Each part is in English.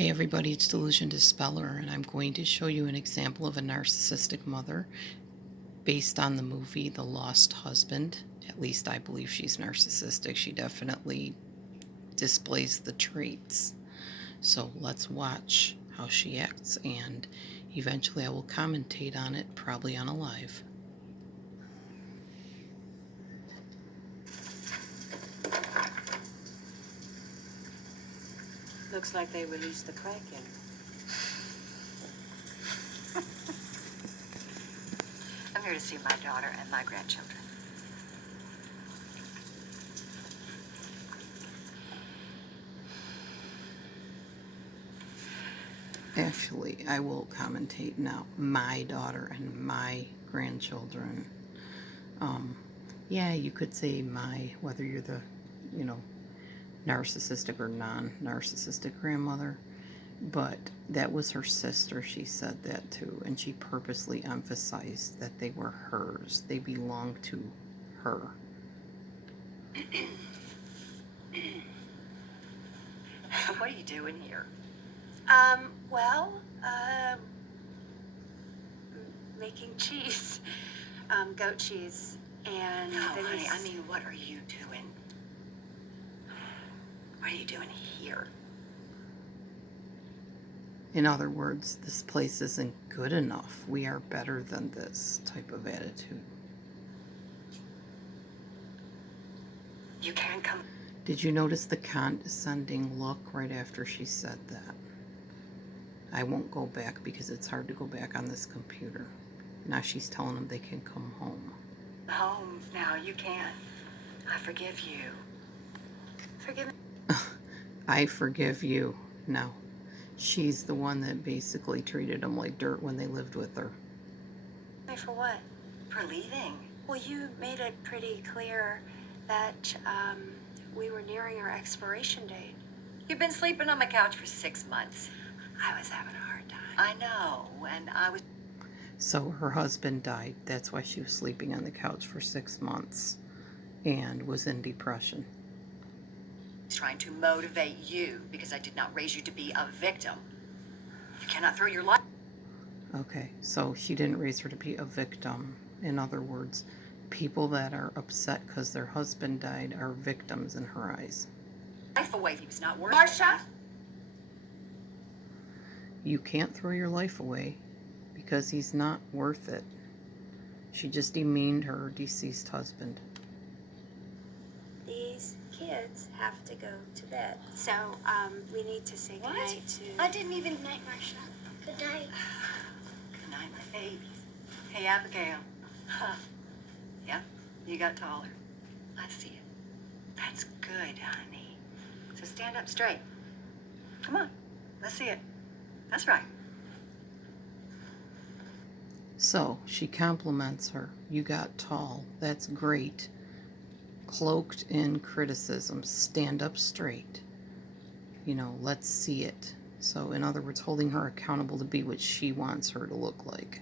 Hey everybody, it's Delusion Dispeller, and I'm going to show you an example of a narcissistic mother based on the movie The Lost Husband. At least I believe she's narcissistic. She definitely displays the traits. So let's watch how she acts, and eventually I will commentate on it, probably on a live. Looks like they released the Kraken. I'm here to see my daughter and my grandchildren. Actually, I will commentate now. My daughter and my grandchildren. Yeah, you could say my, whether you're the, narcissistic or non-narcissistic grandmother, but that was her sister. She said that too, and she purposely emphasized that they were hers. They belonged to her. What are you doing here? Making cheese. Goat cheese. And No, then honey, I mean, what are you doing? What are you doing here? In other words, this place isn't good enough. We are better than this type of attitude. You can't come. Did you notice the condescending look right after she said that? I won't go back because it's hard to go back on this computer. Now she's telling them they can come home. Home now, you can. I forgive you. Forgive me. I forgive you. No. She's the one that basically treated them like dirt when they lived with her. For what? For leaving. Well, you made it pretty clear that we were nearing our expiration date. You've been sleeping on my couch for 6 months. I was having a hard time. I know, and I was So her husband died. That's why she was sleeping on the couch for 6 months and was in depression. trying to motivate you because I did not raise you to be a victim. You cannot throw your life. Okay, so she didn't raise her to be a victim. In other words, people that are upset because their husband died are victims in her eyes. Life away. He was not worth Marcia? it. You can't throw your life away because he's not worth it. She just demeaned her deceased husband. These kids have to go to bed. So, we need to say What? goodnight to... I didn't even good night, Marcia. Good night. Good night, my babies. Hey, Abigail. Huh. Yep, you got taller. I see it. That's good, honey. So stand up straight. Come on, let's see it. That's right. So she compliments her. You got tall. That's great. Cloaked in criticism. Stand up straight. Let's see it. So in other words, holding her accountable to be what she wants her to look like.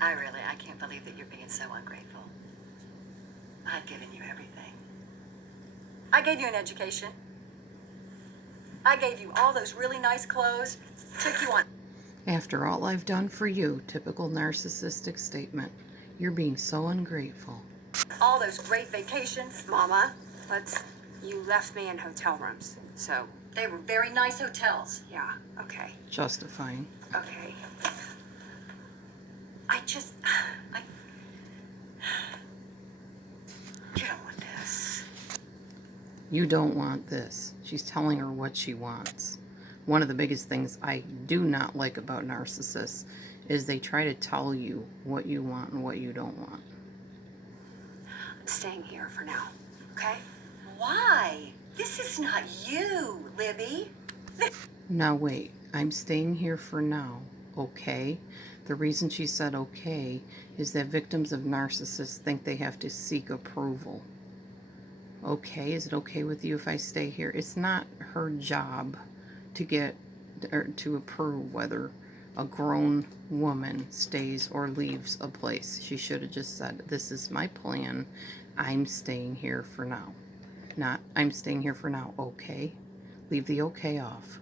I can't believe that you're being so ungrateful. I've given you everything. I gave you an education. I gave you all those really nice clothes. Took you on. After all I've done for you, typical narcissistic statement. You're being so ungrateful. All those great vacations. Mama, you left me in hotel rooms, so, They were very nice hotels. yeah, okay. Justifying. Okay. You don't want this. You don't want this. She's telling her what she wants. One of the biggest things I do not like about narcissists is they try to tell you what you want and what you don't want. I'm staying here for now, okay? Why? This is not you, Libby. Now wait, I'm staying here for now, okay? The reason she said okay is that victims of narcissists think they have to seek approval. Okay, is it okay with you if I stay here? It's not her job to get or to approve whether a grown woman stays or leaves a place. She should have just said, this is my plan. I'm staying here for now. Not, I'm staying here for now. Okay. Leave the okay off.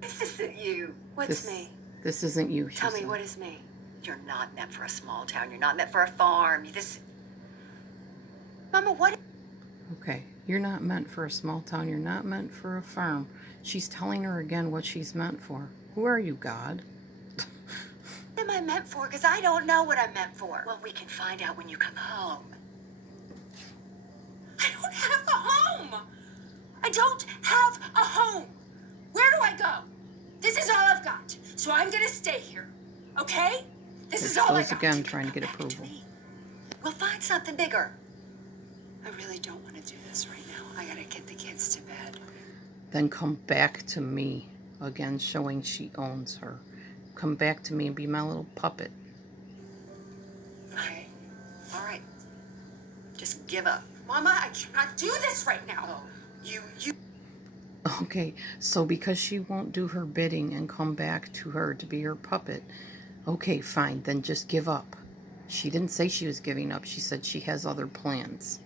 This isn't you. What's me? This isn't you, she Tell me, said. what is me? You're not meant for a small town. You're not meant for a farm. Mama, what? Okay. You're not meant for a small town. You're not meant for a farm. She's telling her again what she's meant for. Who are you, God? What am I meant for? Because I don't know what I'm meant for. Well, we can find out when you come home. I don't have a home. I don't have a home. Where do I go? This is all I've got. So I'm going to stay here. Okay? This is all I Goes got. again trying to get approval. We'll find something bigger. I really don't want to do this right now. I got to get the kids to bed. Then come back to me. Again, showing she owns her. Come back to me and be my little puppet. Okay. All right. Just give up. Mama, I cannot do this right now. Oh, you. Okay, so because she won't do her bidding and come back to her to be her puppet, okay, fine, then just give up. She didn't say she was giving up. She said she has other plans.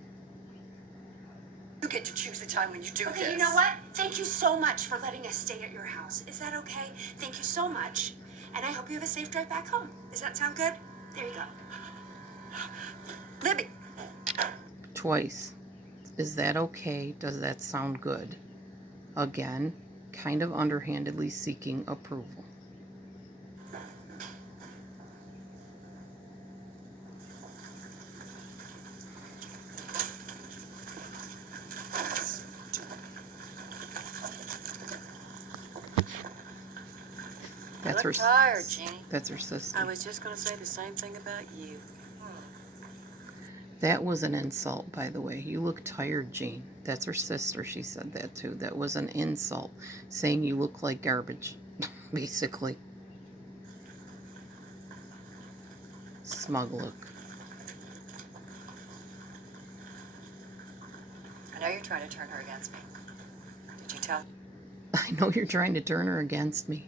You get to choose the time when you do Okay, this. you know what? Thank you so much for letting us stay at your house. Is that okay? Thank you so much. And I hope you have a safe drive back home. Does that sound good? There you go. Libby. Twice. Is that okay? Does that sound good? Again, kind of underhandedly seeking approval. That's You her. look tired, Jeannie. That's her sister. I was just going to say the same thing about you. That was an insult, by the way. You look tired, Jean. That's her sister. She said that too. That was an insult, saying you look like garbage, basically. Smug look. I know you're trying to turn her against me. Did you tell? I know you're trying to turn her against me.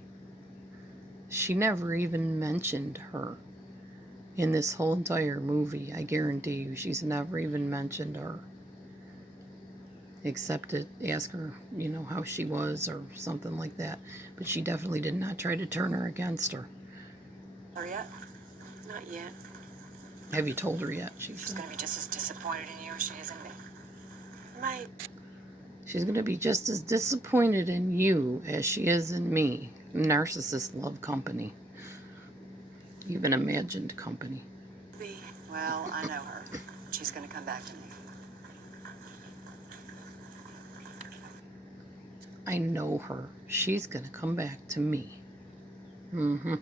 She never even mentioned her. In this whole entire movie, I guarantee you, she's never even mentioned her. Except to ask her, you know, how she was or something like that. But she definitely did not try to turn her against her. Her yet? Not yet. Have you told her yet? She She's said. gonna be just as disappointed in you as she is in me. Maybe. She's going to be just as disappointed in you as she is in me. Narcissists love company. Even imagined company. Well, I know her. She's gonna come back to me. I know her. She's going to come back to me. Mm-hmm.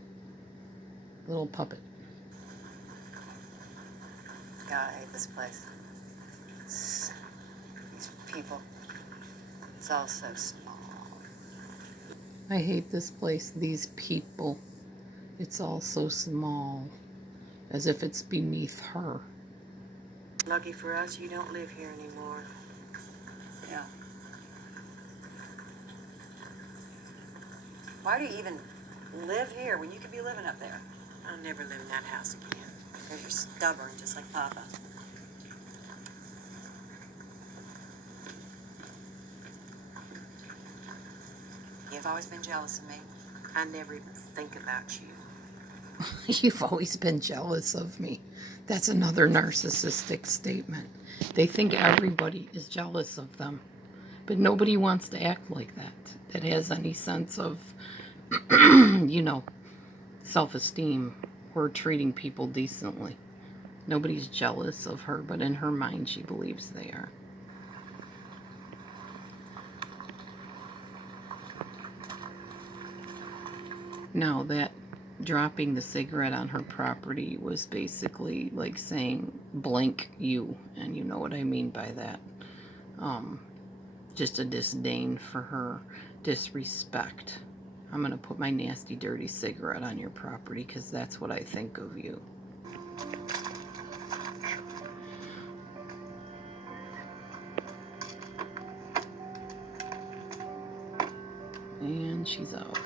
Little puppet. God, I hate this place. These people. It's all so small. I hate this place. These people. It's all so small. As if it's beneath her. Lucky for us, you don't live here anymore. Yeah. Why do you even live here when you could be living up there? I'll never live in that house again. Because you're stubborn, just like Papa. You've always been jealous of me. I never even think about you. You've always been jealous of me. That's another narcissistic statement. They think everybody is jealous of them. But nobody wants to act like that. That has any sense of, you know, self-esteem or treating people decently. Nobody's jealous of her, but in her mind she believes they are. Now that dropping the cigarette on her property was basically like saying blank you, and you know what I mean by that. Just a disdain for her, disrespect. I'm gonna put my nasty dirty cigarette on your property because that's what I think of you. And she's out.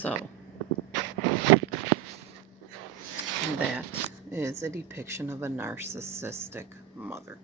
So, that is a depiction of a narcissistic mother.